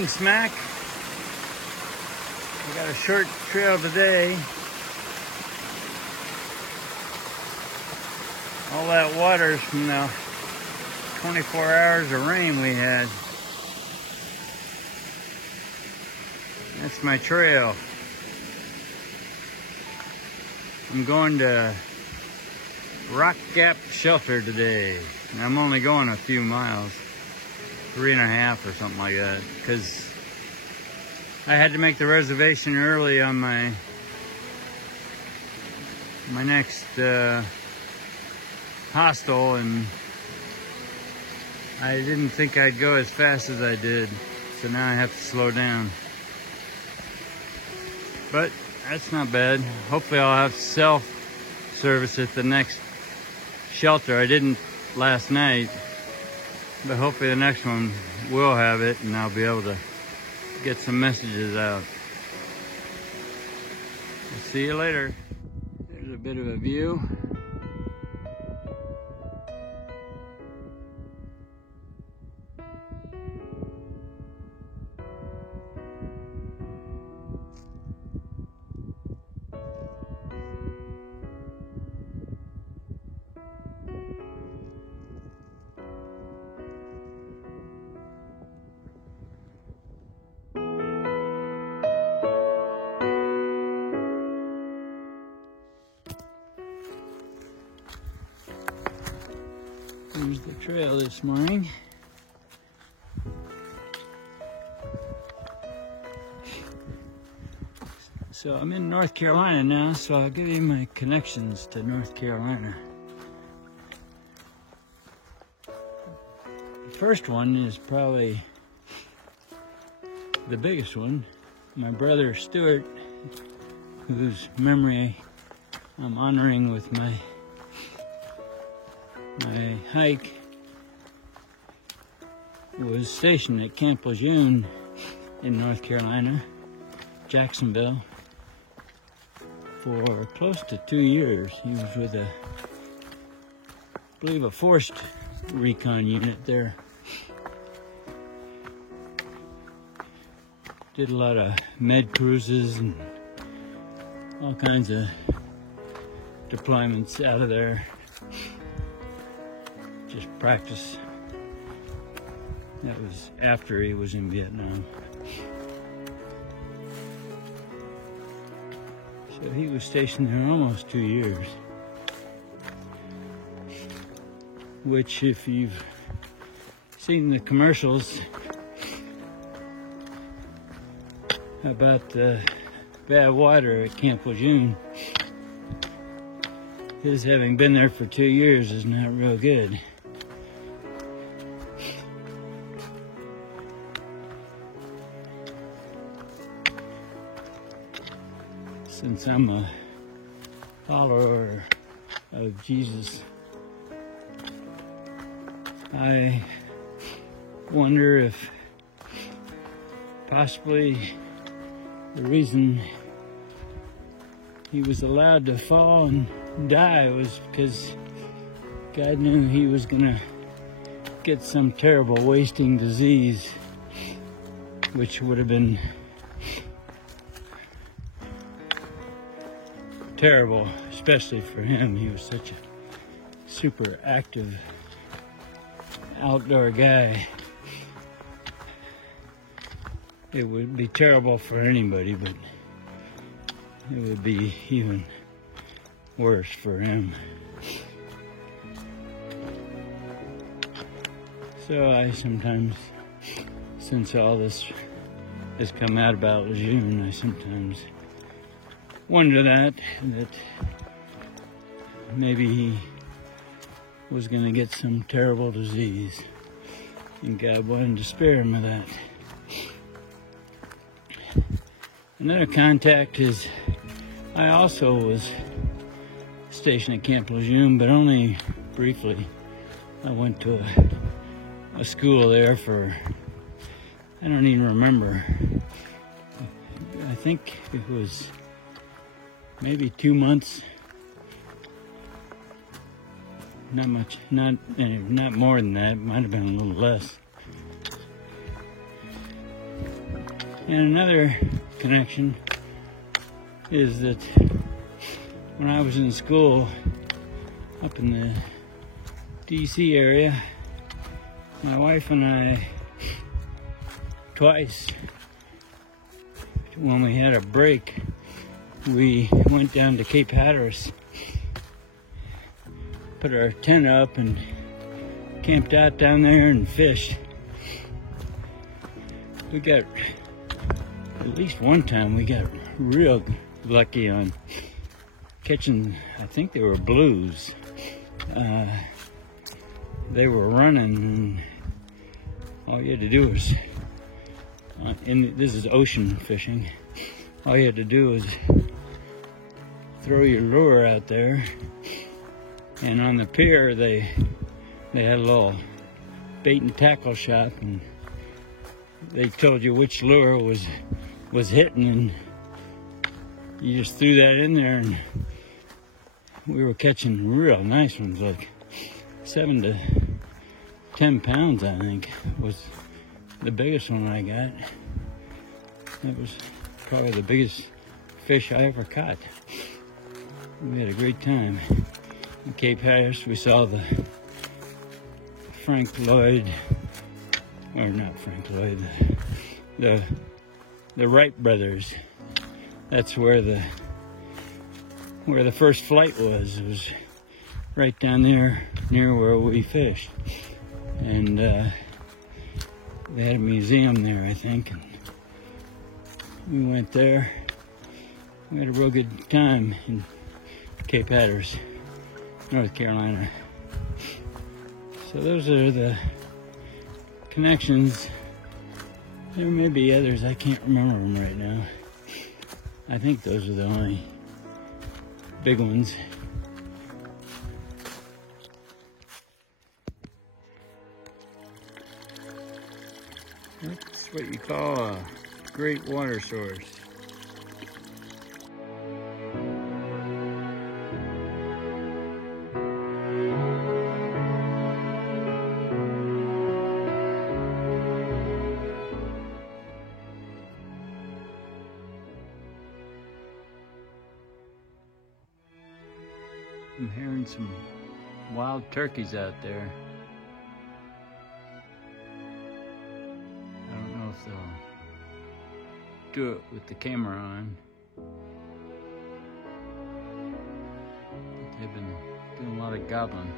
morning, Smack. We got a short trail today. All that water's from the 24 hours of rain we had. That's my trail. I'm going to Rock Gap Shelter today. And I'm only going a few miles, 3.5 or something like that, because I had to make the reservation early on my next hostel, and I didn't think I'd go as fast as I did, so now I have to slow down. But that's not bad. Hopefully I'll have self-service at the next shelter. I didn't last night, but hopefully the next one will have it, and I'll be able to get some messages out. I'll see you later. There's a bit of a view. Here's the trail this morning. So I'm in North Carolina now, so I'll give you my connections to North Carolina. The first one is probably the biggest one. My brother Stuart, whose memory I'm honoring with my hike, was stationed at Camp Lejeune in North Carolina, Jacksonville, for close to 2 years. He was with I believe a forced recon unit there. Did a lot of med cruises and all kinds of deployments out of there. Just practice. That was after he was in Vietnam. So he was stationed there almost 2 years. Which, if you've seen the commercials about the bad water at Camp Lejeune, his having been there for 2 years is not real good. Since I'm a follower of Jesus, I wonder if possibly the reason he was allowed to fall and die was because God knew he was gonna get some terrible wasting disease, which would have been terrible, especially for him. He was such a super active outdoor guy. It would be terrible for anybody, but it would be even worse for him. So I sometimes, since all this has come out about Lejeune, I sometimes wonder that maybe he was going to get some terrible disease, and God wanted to spare him of that. Another contact is, I also was stationed at Camp Lejeune, but only briefly. I went to a school there for, I don't even remember. I think it was maybe 2 months. Not much, not more than that. Might have been a little less. And another connection is that when I was in school up in the DC area, my wife and I twice, when we had a break, we went down to Cape Hatteras, put our tent up and camped out down there and fished. We got, at least one time, we got real lucky on catching, I think they were blues. They were running, and all you had to do was, and this is ocean fishing, all you had to do was throw your lure out there, and on the pier they had a little bait and tackle shop, and they told you which lure was hitting, and you just threw that in there, and we were catching real nice ones, like 7 to 10 pounds, I think, was the biggest one I got. That was probably the biggest fish I ever caught. We had a great time. In Cape Hatteras, we saw the Frank Lloyd, or not Frank Lloyd, the Wright brothers. That's where the first flight was. It was right down there near where we fished. And they had a museum there, I think. And we went there. We had a real good time in Cape Hatteras, North Carolina. So those are the connections. There may be others, I can't remember them right now. I think those are the only big ones. That's what you call a great water source. I'm hearing some wild turkeys out there. I don't know if they'll do it with the camera on. They've been doing a lot of gobbling.